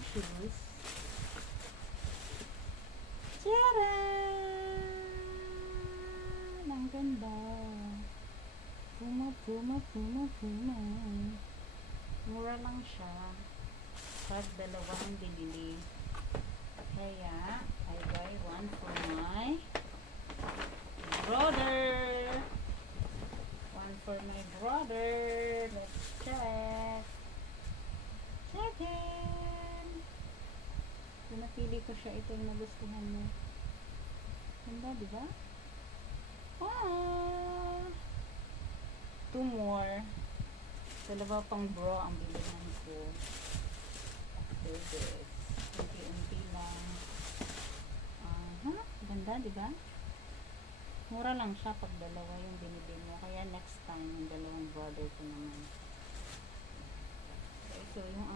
ng shoes. Tcharan! Ang ganda. Puma, puma, puma, puma. Mura lang siya. Pag dalawang binili. Kaya, I buy one for my brother. One for my brother. Let's check. Check it. So, napili ko siya. Ito yung nagustuhan mo. Ganda, di ba? Ah! Two more. Dalawa pang bra ang bilihan ko. After this. Unti-unti lang. Ganda, di ba? Mura lang siya pag dalawa yung binibili mo. Kaya next time, yung dalawang brother ko naman. So, ito yung